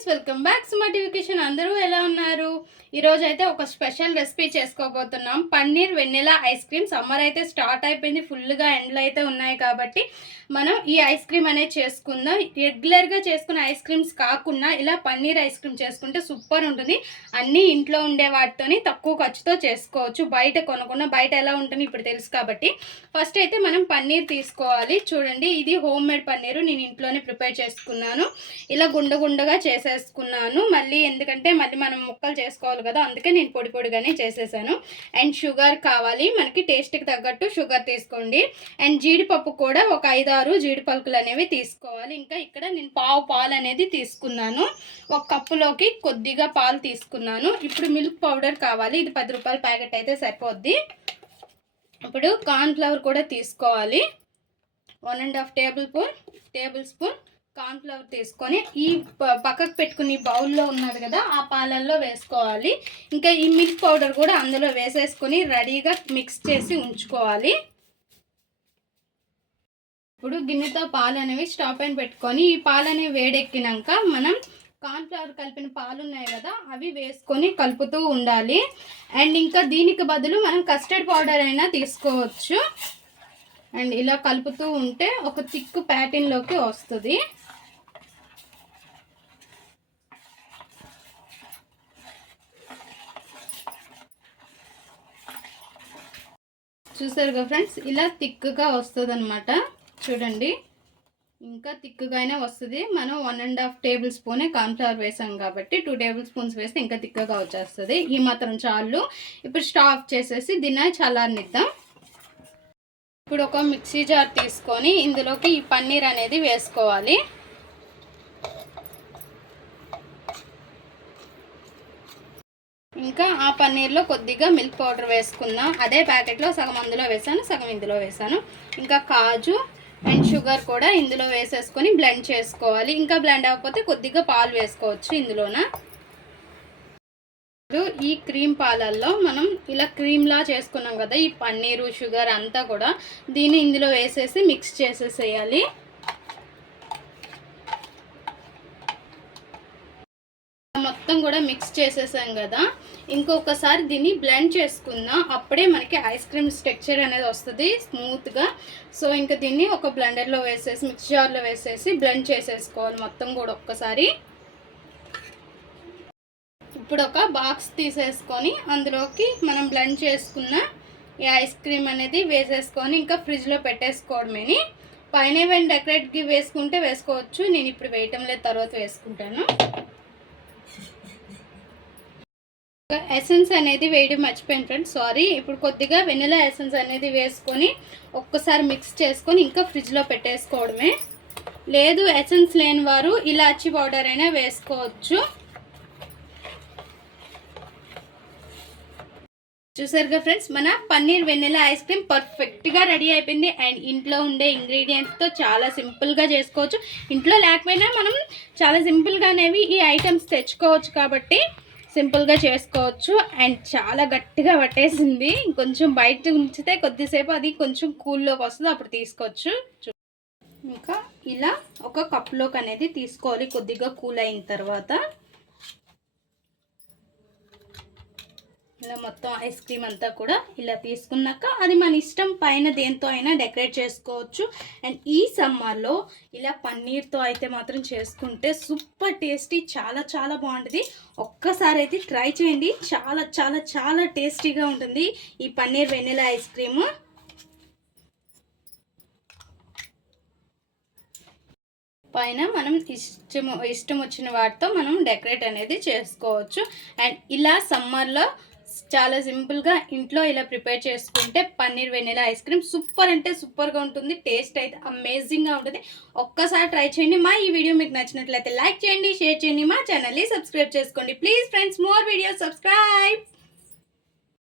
Friends, welcome back to my టివికేషన్. అందరూ ఎలా ఉన్నారు? ఈరోజు అయితే ఒక స్పెషల్ రెసిపీ చేసుకోబోతున్నాం. Paneer vanilla ice cream. Summer అయితే స్టార్ట్ అయిపోయింది, ఫుల్గా ఎండలు అయితే ఉన్నాయి కాబట్టి మనం ఈ ఐస్ క్రీమ్ అనేది చేసుకుందాం. రెగ్యులర్గా చేసుకునే ఐస్ క్రీమ్స్ కాకుండా ఇలా పన్నీర్ ఐస్ క్రీమ్ చేసుకుంటే సూపర్ ఉంటుంది. అన్నీ ఇంట్లో ఉండే వాటితోని తక్కువ ఖర్చుతో చేసుకోవచ్చు. బయట కొనకుండా, బయట ఎలా ఉంటుంది ఇప్పుడు తెలుసు కాబట్టి ఫస్ట్ అయితే మనం పన్నీర్ తీసుకోవాలి. చూడండి, ఇది హోమ్ మేడ్ పన్నీరు, నేను ఇంట్లోనే ప్రిపేర్ చేసుకున్నాను. ఇలా గుండగా చేసేసుకున్నాను. ఎందుకంటే మళ్ళీ మనం ముక్కలు చేసుకోవాలి కదా, అందుకే నేను పొడి పొడిగానే చేసేసాను. అండ్ షుగర్ కావాలి, మనకి టేస్ట్కి తగ్గట్టు షుగర్ తీసుకోండి. అండ్ జీడిపప్పు కూడా ఒక 5-6 జీడిపలుకులు అనేవి తీసుకోవాలి. ఇంకా ఇక్కడ నేను పాలు అనేది తీసుకున్నాను. ఒక కప్పులోకి కొద్దిగా పాలు తీసుకున్నాను. ఇప్పుడు మిల్క్ పౌడర్ కావాలి, ఇది 10 రూపాయల ప్యాకెట్ అయితే సరిపోద్ది. ఇప్పుడు కార్న్ ఫ్లవర్ కూడా తీసుకోవాలి. 1.5 టేబుల్ స్పూన్ కార్న్ ఫ్లవర్ తీసుకొని ఈ పక్కకు పెట్టుకుని బౌల్లో ఉన్నది కదా, ఆ పాలల్లో వేసుకోవాలి. ఇంకా ఈ మిల్క్ పౌడర్ కూడా అందులో వేసేసుకొని రెడీగా మిక్స్ చేసి ఉంచుకోవాలి. ఇప్పుడు గిన్నెతో పాలు అనేవి స్టవ్ పైన పెట్టుకొని ఈ పాలు అనేవి వేడెక్కినాక మనం కార్న్ ఫ్లవర్ కలిపిన పాలు ఉన్నాయి కదా, అవి వేసుకొని కలుపుతూ ఉండాలి. అండ్ ఇంకా దీనికి బదులు మనం కస్టర్డ్ పౌడర్ అయినా తీసుకోవచ్చు. అండ్ ఇలా కలుపుతూ ఉంటే ఒక థిక్ ప్యాటర్న్లోకి వస్తుంది. చూసారుగా ఫ్రెండ్స్, ఇలా థిక్గా వస్తుంది అనమాట. చూడండి, ఇంకా థిక్గానే వస్తుంది. మనం 1.5 టేబుల్ స్పూనే కార్న్ ఫ్లవర్ వేసాం కాబట్టి 2 టేబుల్ స్పూన్స్ వేస్తే ఇంకా థిక్గా వచ్చేస్తుంది. ఈ మాత్రం చాలు. ఇప్పుడు స్టవ్ ఆఫ్ చేసేసి దీన్ని చల్లారనిద్దాం. ఇప్పుడు ఒక మిక్సీ జార్ తీసుకొని ఇందులోకి ఈ పన్నీర్ అనేది వేసుకోవాలి. ఇంకా ఆ పన్నీర్లో కొద్దిగా మిల్క్ పౌడర్ వేసుకున్నా. అదే ప్యాకెట్లో సగం అందులో వేసాను, సగం ఇందులో వేసాను. ఇంకా కాజు అండ్ షుగర్ కూడా ఇందులో వేసేసుకొని బ్లెండ్ చేసుకోవాలి. ఇంకా బ్లెండ్ అవ్వకపోతే కొద్దిగా పాలు వేసుకోవచ్చు ఇందులోన. ఇప్పుడు ఈ క్రీమ్ పాలల్లో మనం ఇలా క్రీమ్లా చేసుకున్నాం కదా, ఈ పన్నీరు షుగర్ అంతా కూడా దీన్ని ఇందులో వేసేసి మిక్స్ చేసేసేయాలి. మొత్తం కూడా మిక్స్ చేసేసాం కదా, ఇంకొకసారి దీన్ని బ్లెండ్ చేసుకుందాం. అప్పుడే మనకి ఐస్ క్రీమ్ టెక్స్చర్ అనేది వస్తుంది స్మూత్గా. సో ఇంకా దీన్ని ఒక బ్లెండర్లో వేసేసి మిక్స్ జార్లో వేసేసి బ్లెండ్ చేసేసుకోవాలి మొత్తం కూడా ఒక్కసారి. ఇప్పుడు ఒక బాక్స్ తీసేసుకొని అందులోకి మనం బ్లెండ్ చేసుకున్న ఈ ఐస్ క్రీమ్ అనేది వేసేసుకొని ఇంకా ఫ్రిడ్జ్లో పెట్టేసుకోవడమేని. పైన ఏమైనా డెకరేట్కి వేసుకుంటే వేసుకోవచ్చు, నేను ఇప్పుడు వేయటం లేదు, తర్వాత వేసుకుంటాను. ఎసెన్స్ అనేది వేయడం మర్చిపోయాను ఫ్రెండ్స్, సారీ. ఇప్పుడు కొద్దిగా వెనిలా ఎసెన్స్ అనేది వేసుకొని ఒక్కసారి మిక్స్ చేసుకొని ఇంకా ఫ్రిడ్జ్లో పెట్టేసుకోవడమే. లేదు ఎసెన్స్ లేని వారు ఇలాచీ పౌడర్ అయినా వేసుకోవచ్చు. చూసారుగా ఫ్రెండ్స్, మన పన్నీర్ వెనిలా ఐస్ క్రీమ్ పర్ఫెక్ట్గా రెడీ అయిపోయింది. అండ్ ఇంట్లో ఉండే ఇంగ్రీడియంట్స్తో చాలా సింపుల్గా చేసుకోవచ్చు. ఇంట్లో లేకపోయినా మనం చాలా సింపుల్గానేవి ఈ ఐటమ్స్ తెచ్చుకోవచ్చు కాబట్టి సింపుల్గా చేసుకోవచ్చు. అండ్ చాలా గట్టిగా పట్టేసింది, కొంచెం బయట ఉంచితే కొద్దిసేపు అది కొంచెం కూల్లోకి వస్తుంది, అప్పుడు తీసుకోవచ్చు. ఇంకా ఇలా ఒక కప్లోకి అనేది తీసుకోవాలి కొద్దిగా కూల్ అయిన తర్వాత. ఇలా మొత్తం ఐస్ క్రీమ్ అంతా కూడా ఇలా తీసుకున్నాక అది మన ఇష్టం, పైన దేంతో అయినా డెకరేట్ చేసుకోవచ్చు. అండ్ ఈ సమ్మర్లో ఇలా పన్నీర్తో అయితే మాత్రం చేసుకుంటే సూపర్ టేస్టీ, చాలా చాలా బాగుంటుంది. ఒక్కసారి అయితే ట్రై చేయండి, చాలా చాలా చాలా టేస్టీగా ఉంటుంది ఈ పన్నీర్ వెనిలా ఐస్ క్రీము. పైన మనం ఇష్టం వచ్చిన వాటితో మనం డెకరేట్ అనేది చేసుకోవచ్చు. అండ్ ఇలా సమ్మర్లో చాలా సింపుల్గా ఇంట్లో ఇలా ప్రిపేర్ చేసుకుంటే paneer vanilla ice cream super అంటే సూపర్గా ఉంటుంది. టేస్ట్ అయితే అమేజింగ్గా ఉంటుంది. ఒక్కసారి ట్రై చేయండి. మా ఈ వీడియో మీకు నచ్చినట్లయితే లైక్ చేయండి, షేర్ చేయండి, మా ఛానల్ని సబ్స్క్రైబ్ చేసుకోండి. Please friends, more videos, subscribe.